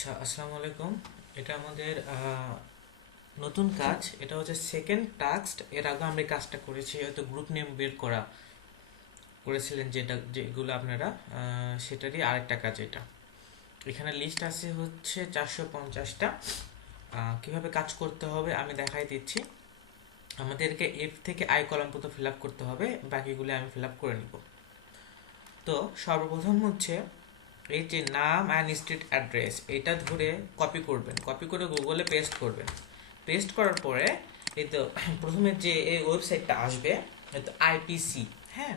আচ্ছা, আসসালামু আলাইকুম। এটা আমাদের নতুন কাজ। এটা হচ্ছে সেকেন্ড টাস্ক। এর আগে আমরা এই কাজটা করেছি, হয়তো গ্রুপ নেম বের করেছিলেন, যেগুলো আপনারা সেটারই আরেকটা কাজ এটা। এখানে লিস্ট আছে হচ্ছে 450টা। কিভাবে কাজ করতে হবে আমি দেখাই দিচ্ছি। আমাদেরকে এফ থেকে আই কলাম পর্যন্ত ফিল আপ করতে হবে, বাকিগুলো আমি ফিল আপ করে নিব। তো সর্বপ্রথম হচ্ছে এই যে নাম অ্যান্ড স্ট্রিট অ্যাড্রেস, এটা ধরে কপি করবেন, কপি করে গুগলে পেস্ট করবেন। পেস্ট করার পরে এই তো প্রথমে যে এই ওয়েবসাইটটা আসবে, হয়তো আইপিসি, হ্যাঁ,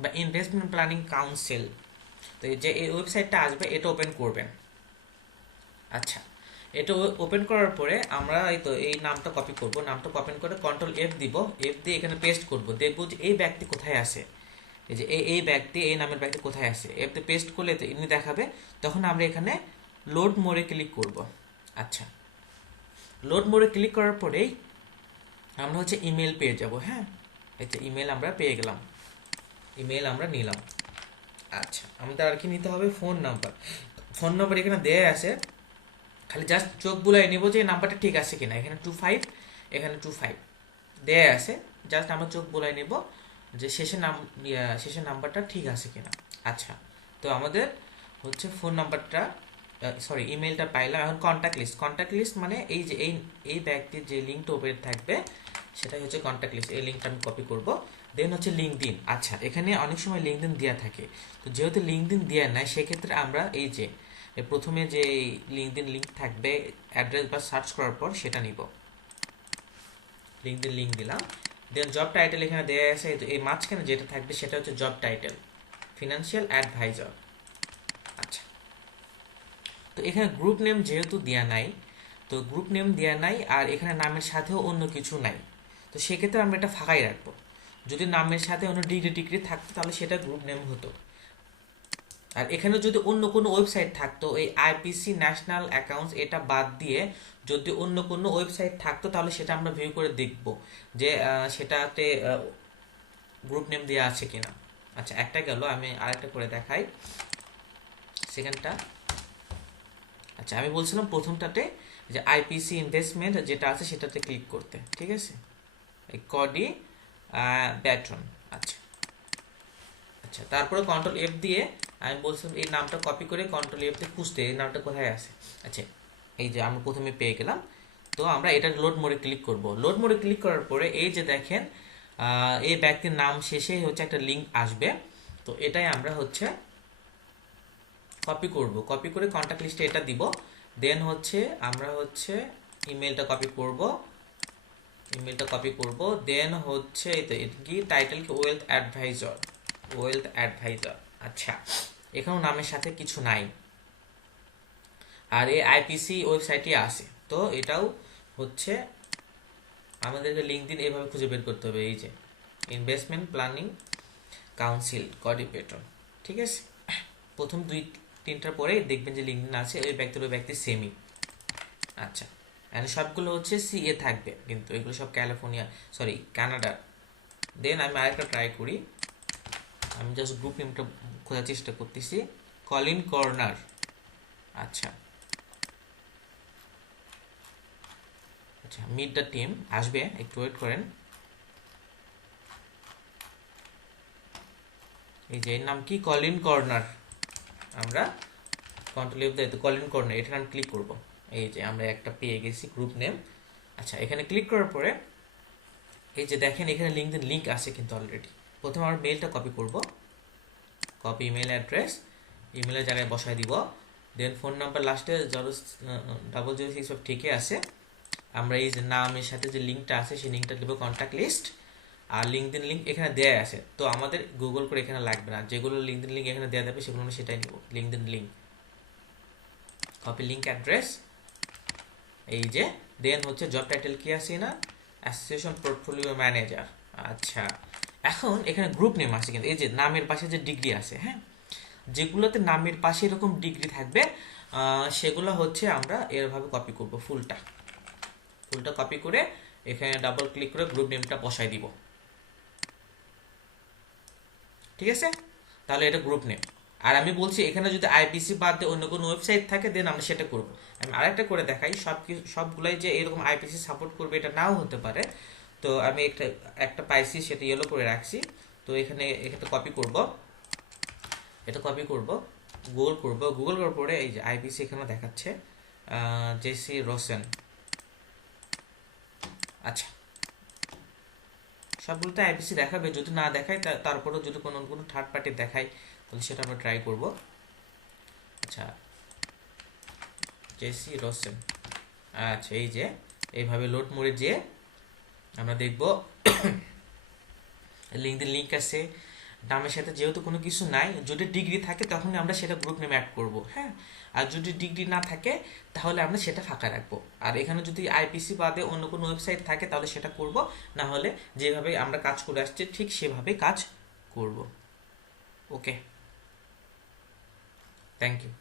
বা ইনভেস্টমেন্ট প্ল্যানিং কাউন্সিল। তো এই যে এই ওয়েবসাইটটা আসবে এটা ওপেন করবেন। আচ্ছা, এটা ওপেন করার পরে আমরা এই তো এই নামটা কপি করব, নামটা কপি করে কন্ট্রোল এফ দিব, এফ দিয়ে এখানে পেস্ট করব, দেখবো যে এই ব্যক্তি কোথায় আছে। এই যে এই ব্যক্তি, এই নামের ব্যক্তি কোথায় আছে, এফতে পেস্ট করলে তো ইনি দেখাবে। তখন আমরা এখানে লোড মোড়ে ক্লিক করব। আচ্ছা, লোড মোড়ে ক্লিক করার পরেই আমরা হচ্ছে ইমেল পেয়ে যাব। হ্যাঁ, এই যে ইমেল আমরা পেয়ে গেলাম, ইমেল আমরা নিলাম। আচ্ছা, আমাদের আর কি নিতে হবে, ফোন নাম্বার। ফোন নাম্বার এখানে দেয়া আছে, খালি জাস্ট চোখ বুলাই নিব যে এই নাম্বারটা ঠিক আছে কিনা। এখানে 25, এখানে 25 দেয়া আছে, জাস্ট আমরা চোখ বুলাই নিব যে শেষের নাম্বারটা ঠিক আছে কিনা। আচ্ছা, তো আমাদের হচ্ছে ফোন নাম্বারটা, সরি, ইমেলটা পাইলাম। এখন কন্ট্যাক্ট লিস্ট, কন্ট্যাক্ট লিস্ট মানে এই যে এই ব্যক্তির যে লিঙ্কটা ওপেন থাকবে সেটাই হচ্ছে কন্ট্যাক্ট লিস্ট। এই লিঙ্কটা আমি কপি করব। দেন হচ্ছে লিঙ্কডিন। আচ্ছা, এখানে অনেক সময় লিঙ্কডিন দেওয়া থাকে, তো যেহেতু লিঙ্কডিন দেওয়া নাই সেক্ষেত্রে আমরা এই যে প্রথমে যে লিঙ্কডিন লিঙ্ক থাকবে অ্যাড্রেস বা সার্চ করার পর সেটা নিব। লিঙ্কডিন লিঙ্ক দিলাম। দেন জব টাইটেল এখানে দেওয়া আছে, এই মাঝখানে যেটা থাকবে সেটা হচ্ছে জব টাইটেল, ফিনান্সিয়াল অ্যাডভাইজার। আচ্ছা, তো এখানে গ্রুপ নেম যেহেতু দেওয়া নাই, তো গ্রুপ নেম দেওয়া নাই আর এখানে নামের সাথেও অন্য কিছু নাই, তো সেক্ষেত্রে আমরা এটা ফাঁকাই রাখবো। যদি নামের সাথে অন্য ডিগ্রি টিগ্রি থাকতো তাহলে সেটা গ্রুপ নেম হতো। আর এখানে যদি অন্য কোনো ওয়েবসাইট থাকতো, এই আইপিসি ন্যাশনাল অ্যাকাউন্টস এটা বাদ দিয়ে যদি অন্য কোনো ওয়েবসাইট থাকতো তাহলে সেটা আমরা ভিউ করে দেখব যে সেটাতে গ্রুপ নেম দেওয়া আছে কিনা। আচ্ছা, একটা গেল, আমি আরেকটা করে দেখাই, সেকেন্ডটা। আচ্ছা, আমি বলছিলাম প্রথমটাতে যে আইপিসি ইনভেস্টমেন্ট যেটা আছে সেটাতে ক্লিক করতে, ঠিক আছে, এই কডি ব্যাটন। আচ্ছা, আচ্ছা, তারপরে কন্ট্রোল এফ দিয়ে আমি বলছিলাম এই নামটা কপি করে কন্ট্রোল এফ দিয়ে খুঁজতে এই নামটা কোথায় আছে। আচ্ছা, এই যে আমরা প্রথমে পেয়ে গেলাম। তো আমরা এটা লোড মোডে ক্লিক করব। লোড মোডে ক্লিক করার পরে এই যে দেখেন এই ব্যক্তির নাম শেষে হচ্ছে একটা লিঙ্ক আসবে, তো এটাই আমরা হচ্ছে কপি করব। কপি করে কন্ট্যাক্ট লিস্টে এটা দিব। দেন হচ্ছে আমরা হচ্ছে ইমেলটা কপি করব, ইমেলটা কপি করব। দেন হচ্ছে এই তো এটা কি টাইটেল, কি ওয়েলথ অ্যাডভাইজার, ওয়েলথ অ্যাডভাইজার। আচ্ছা, এখানেও নামের সাথে কিছু নাই, আর এই আইপিসি ওয়েবসাইটে আছে, তো এটাও হচ্ছে আমাদেরকে লিঙ্কডিন এভাবে খুঁজে বের করতে হবে। এই যে ইনভেস্টমেন্ট প্ল্যানিং কাউন্সিল কোঅর্ডিনেটর, ঠিক আছে। প্রথম দুই তিনটার পরে দেখবেন যে লিঙ্কডিন আছে, ওই ব্যক্তির ওই ব্যক্তি সেমই। আচ্ছা, এন্ড সবগুলো হচ্ছে সিএ থাকবে, কিন্তু এগুলো সব ক্যালিফোর্নিয়া, সরি কানাডা। দেন আমি আরেকটা ট্রাই করি, আমি জাস্ট গ্রুপ নেমটা খোঁজার চেষ্টা করতেছি, কলিন কর্নার। আচ্ছা, আচ্ছা, মিট দ্য টিম আসবে, একটু ওয়েট করেন। এই যে এর নাম কি, কলিন কর্নার। আমরা কন্ট্রোল এফ দিয়ে কলিন কর্নার এটা আমি ক্লিক করব। এই যে আমরা একটা পেয়ে গেছি গ্রুপ নেম। আচ্ছা, এখানে ক্লিক করার পরে এই যে দেখেন এখানে লিঙ্কডিন লিঙ্ক আছে কিন্তু অলরেডি। প্রথমে আমরা মেলটা কপি করব, কপি ইমেল অ্যাড্রেস, ইমেলের জায়গায় বসায় দিব। দেন ফোন নাম্বার লাস্টে 0006 সব ঠিকই আছে। আমরা এই যে নামের সাথে যে লিঙ্কটা আছে সেই লিঙ্কটা দেবো, কন্ট্যাক্ট লিস্ট। আর লিঙ্কডিন লিঙ্ক এখানে দেয়া আছে, তো আমাদের গুগল করে এখানে লাগবে না, যেগুলো লিঙ্কডিন লিঙ্ক এখানে দেওয়া যাবে সেগুলো আমরা সেটাই নিব। LinkedIn link, copy link address, এই যে। দেন হচ্ছে জব টাইটেল কি আছে না, অ্যাসোসিয়েশন পোর্টফোলিও ম্যানেজার। আচ্ছা, এখন এখানে গ্রুপ নেম আছে, কিন্তু এই যে নামের পাশে যে ডিগ্রি আছে, হ্যাঁ, যেগুলোতে নামের পাশে এরকম ডিগ্রি থাকবে সেগুলো হচ্ছে আমরা এরভাবে কপি করব। ফুলটা ফুলটা কপি করে এখানে ডাবল ক্লিক করে গ্রুপ নেমটা বসাই দিব, ঠিক আছে। তাহলে এটা গ্রুপ নেম। আর আমি বলছি এখানে যদি আইপিসি বাদ দিয়ে অন্য কোনো ওয়েবসাইট থাকে দেন আমরা সেটা করব। আমি আরেকটা করে দেখাই, সবগুলাই যে এরকম আইপিসি সাপোর্ট করবে এটা নাও হতে পারে। তো আমি একটা একটা পাইছি, সেটা ইয়েলো করে রাখছি। তো এখানে এখানে কপি করব, এটা কপি করব, গুগল করার পরে এই যে আইপিসি এখানে দেখাচ্ছে জেসি রোসেন। আচ্ছা, সবগুলোতে আইপিসি দেখাবে, যদি না দেখায় তারপরেও যদি কোনো কোনো থার্ড পার্টি দেখায় তাহলে সেটা আমরা ট্রাই করব। আচ্ছা, জেসি রোসেন। আচ্ছা, এই যে এইভাবে লোড মোড়ে যে আমরা দেখব লিঙ্ক আছে নামের সাথে, যেহেতু কোনো কিছু নাই, যদি ডিগ্রি থাকে তখন আমরা সেটা গ্রুপ নেমে অ্যাড করব। হ্যাঁ, আর যদি ডিগ্রি না থাকে তাহলে আমরা সেটা ফাঁকা রাখবো। আর এখানে যদি আইপিসি বাদে অন্য কোনো ওয়েবসাইট থাকে তাহলে সেটা করব, না হলে যেভাবে আমরা কাজ করে আসছি ঠিক সেভাবেই কাজ করব। ওকে, থ্যাংক ইউ।